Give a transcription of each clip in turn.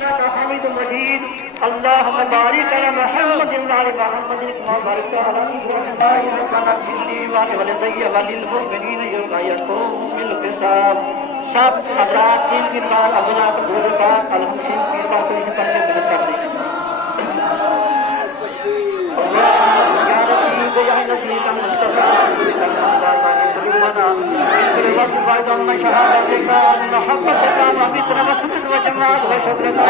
إنك حميد مجيد اللهم بارك على محمد وعلى محمد كما باركت على إبراهيم إنك ولدي وللمؤمنين يوم يقوم بالحساب سب حضرات دین کی بات حضرات گھر کا الحمد کی بات کو کرنے میں کرتے ہیں اللہ یا ربی بجاہ نبی کا مصطفیٰ وقت فائدہ میں شہادت کا محبت کا وابطر وسط و جماعت و شکر کا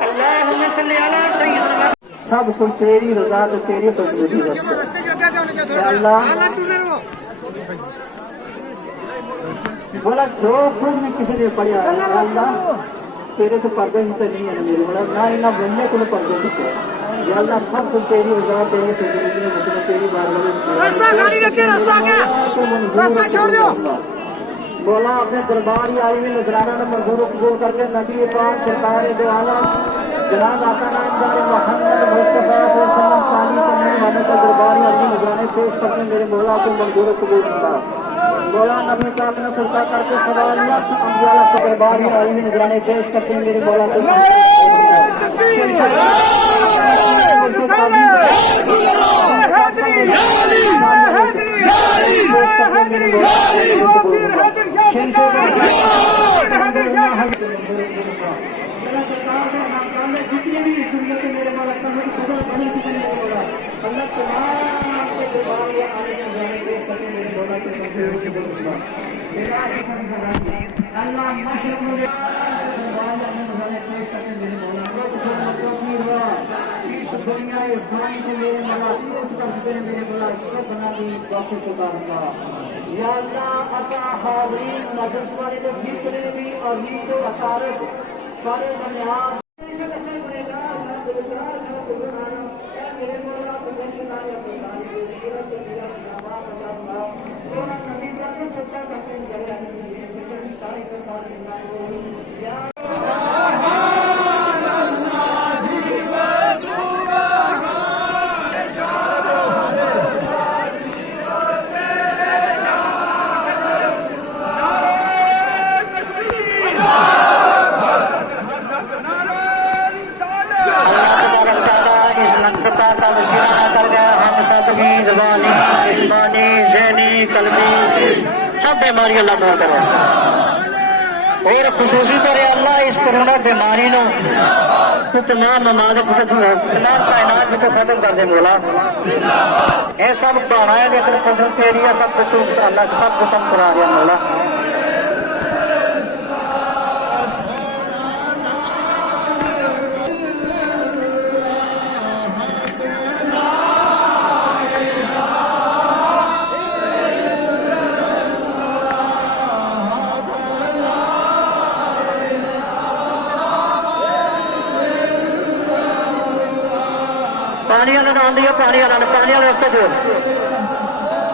اللہم صلی علی سیدنا سب کچھ تیری رضا تو تیری تقدیر ہے اللہ بولا جو خود میں کسی نے پڑھا اللہ تیرے تو پردے میں تو نہیں ہے میرے بولا نہ بننے کو پردے سے یا اللہ سب کچھ تیری رضا تیری تقدیر ہے مطلب تیری بارگاہ میں راستہ گاڑی رکھے راستہ کیا راستہ چھوڑ دو بولا اپنے دربار ہی آئی میں نذرانہ نے منظور قبول کر کے نبی پاک سرکار دو عالم جناب آقا نامدار محمد مصطفیٰ صلی اللہ علیہ وسلم کرنے والے کا دربار ہی اپنی نذرانے پیش کرنے میرے مولا کو منظور قبول کرتا مولا نبی پاک نے سلطہ کر کے سوالیات انبیاء کے دربار ہی آئی میں نذرانے پیش کرتے میرے مولا کو یا اللہ عطا حاضرین مجلس والے جو جتنے بھی عزیز و اقارب سارے بنیاد سب بیماری اللہ دور کرے اور خصوصی طور اللہ اس کرونا بیماری نو تمام ممالک تمام کائنات کو ختم کر دے مولا یہ سب پڑھانا ہے لیکن قدرت ایریا سب کچھ اللہ سب ختم کرا دیا مولا پانی والا نام دیا پانی والا رستہ جو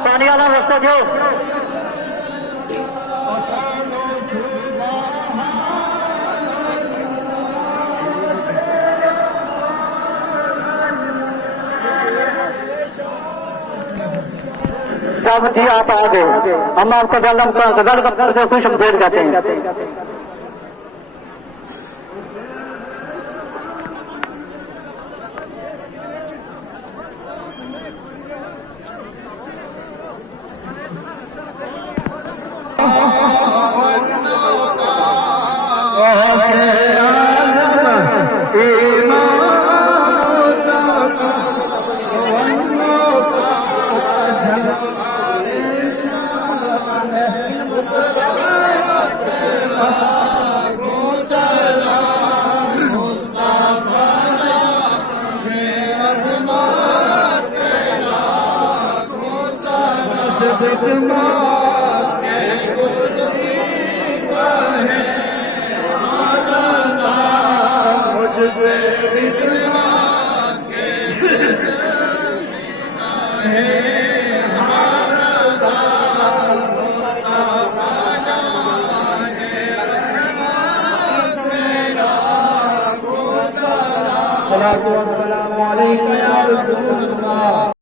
پانی والا رستہ جو جی آپ آ گئے ہم آپ کا گل کر کے خوش دیر جاتے ہیں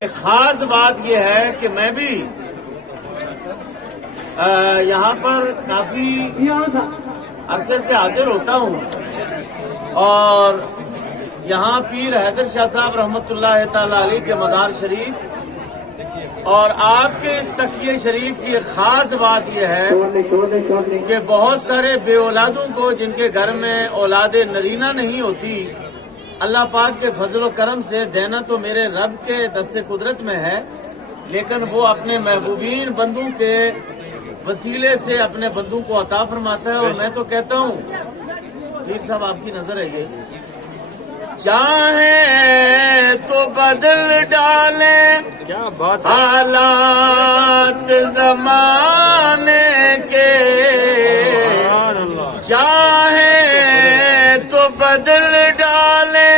ایک خاص بات یہ ہے کہ میں بھی یہاں پر کافی अरसे से हाजिर होता हूँ और यहाँ पीर हैदर शाह साहब रहमतुल्लाह ताला अलैह के मज़ार शरीफ और आपके इस तकिए शरीफ की एक खास बात यह है कि बहुत सारे बे औलादों को जिनके घर में औलाद नरीना नहीं होती, अल्लाह पाक के फजल करम से देना तो मेरे रब के दस्ते कुदरत में है, लेकिन वो अपने महबूबीन बंदों के वसीले से अपने बंदों को अता फरमाता है। और मैं तो कहता हूँ, पीर साहब आपकी नजर है ये, चाहे तो बदल डाले क्या बात है। हालात जमाने के, चाहे तो बदल डाले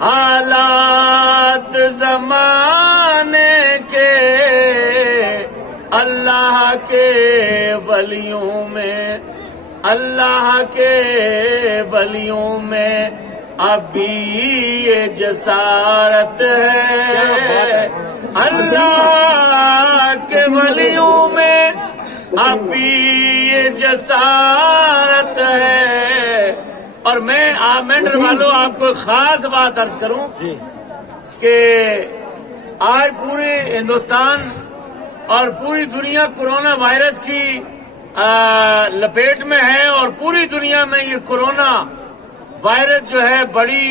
हालात जमाने के, अल्लाह के वलियों में, अल्लाह के वलियों में अभी ये जसारत है, अल्लाह के वलियों में अभी ये जसारत है। और मैं मेंढर वालों आपको खास बात अर्ज करूं कि आज पूरे हिंदुस्तान और पूरी दुनिया कोरोना वायरस की लपेट में है और पूरी दुनिया में ये कोरोना वायरस जो है बड़ी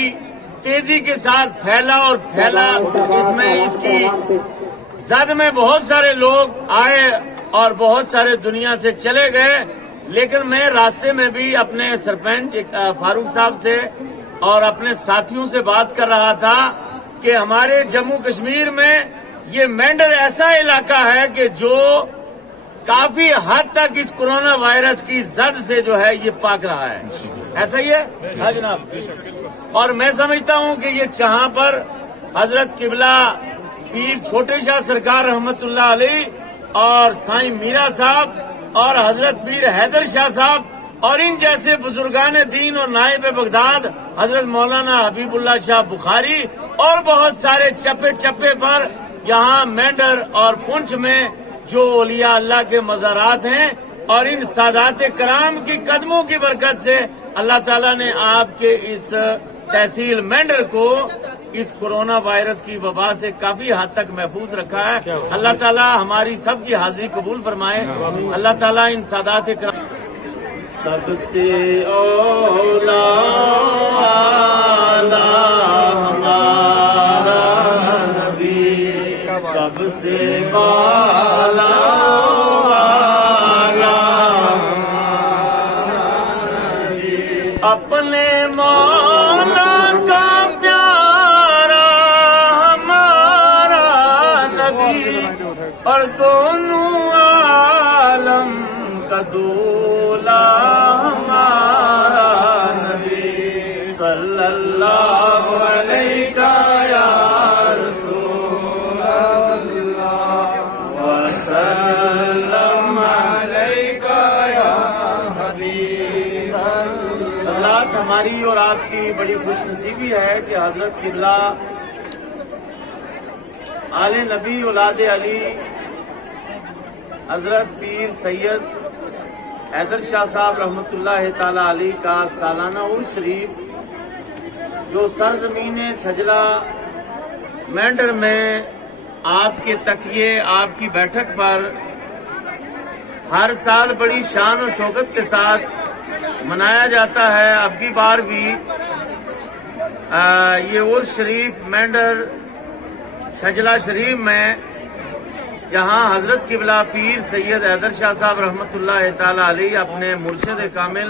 तेजी के साथ फैला और फैला। इसमें इसकी जद में बहुत सारे लोग आए और बहुत सारे दुनिया से चले गए, लेकिन मैं रास्ते में भी अपने सरपंच फारूक साहब से और अपने साथियों से बात कर रहा था कि हमारे जम्मू कश्मीर में ये मेंढर ऐसा इलाका है कि जो काफी हद तक इस कोरोना वायरस की जद से जो है ये पाक रहा है। ऐसा ही है? हाँ जनाब। और मैं समझता हूँ कि ये जहाँ पर हजरत किबला पीर छोटे शाह सरकार रहमतुल्लाह अलैह और साईं मीरा साहब और हजरत पीर हैदर शाह साहब और इन जैसे बुजुर्गान दीन और नायब बगदाद हजरत मौलाना हबीबुल्लाह शाह बुखारी और बहुत सारे चप्पे चप्पे पर यहाँ मेंढर और पुंछ में जो औलिया अल्लाह के मज़ारात हैं और इन सादात कराम की कदमों की बरकत से अल्लाह ताला ने आपके इस तहसील मेंढर को इस कोरोना वायरस की वबा से काफी हद तक महफूज रखा है। अल्लाह ताला हमारी सबकी हाजिरी कबूल फरमाए। अल्लाह ताला इन सादात कराम सबसे औला हमारा नबी सबसे बाला अपने मौला का प्यारा हमारा नबी और दोनों आलम का दूल्हा हमारा नबी सल्लल्लाहु अलैहि या रसूल अल्लाह वसल्लम अलैका या हबीब अल्लाह। हमारी और आपकी बड़ी खुशनसीबी है कि हजरत किबला आले नबी औलाद अली हजरत पीर सैयद हैदर शाह साहब रहमतुल्लाह ताला अलैह का सालाना उर्स शरीफ जो सरजमीन छजला मेंढर में आपके तकिए आपकी बैठक पर हर साल बड़ी शान और शौकत के साथ मनाया जाता है। अब की बार भी ये उर्स शरीफ मेंढर छजला शरीफ में जहां हजरत किबला पीर सैयद हैदर शाह साहब रहमतुल्लाह ताला अलैह अपने मुर्शिद कामिल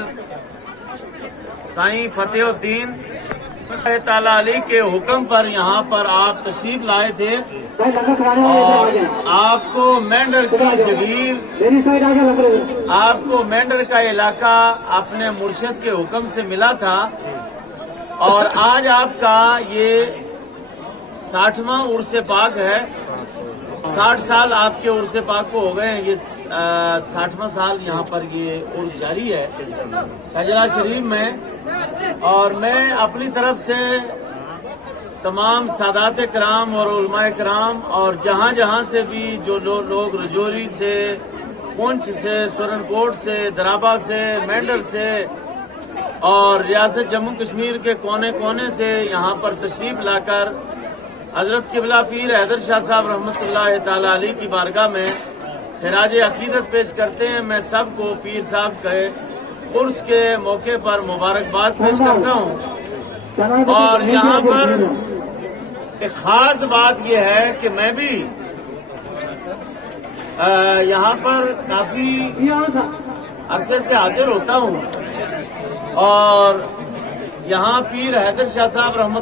साईं फतेहुद्दीन ताला अलैह के हुक्म पर यहाँ पर आप तशरीफ लाए थे और आपको मेंढर की जगीर आपको मेंढर का इलाका अपने मुर्शिद के हुक्म से मिला था और आज आपका ये 60वां उर्स पाक है। 60 साल आपके उर्स पाक को हो गए हैं। ये 60वां साल यहाँ पर ये उर्स जारी है छजला शरीफ में। और मैं अपनी तरफ से तमाम सादात कराम और उलमाए कराम और जहाँ जहाँ से भी जो लोग रजौरी से پونچھ سے، سورنکوٹ سے، درابا سے، مینڈر سے اور ریاست جموں کشمیر کے کونے کونے سے یہاں پر تشریف لا کر حضرت قبلہ پیر حیدر شاہ صاحب رحمۃ اللہ تعالی علیہ کی بارگاہ میں خراج عقیدت پیش کرتے ہیں. میں سب کو پیر صاحب کے عرس کے موقع پر مبارکباد پیش کرتا ہوں. اور یہاں پر ایک خاص بات یہ ہے کہ میں بھی یہاں پر کافی عرصے سے حاضر ہوتا ہوں اور یہاں پیر حیدر شاہ صاحب رحمۃ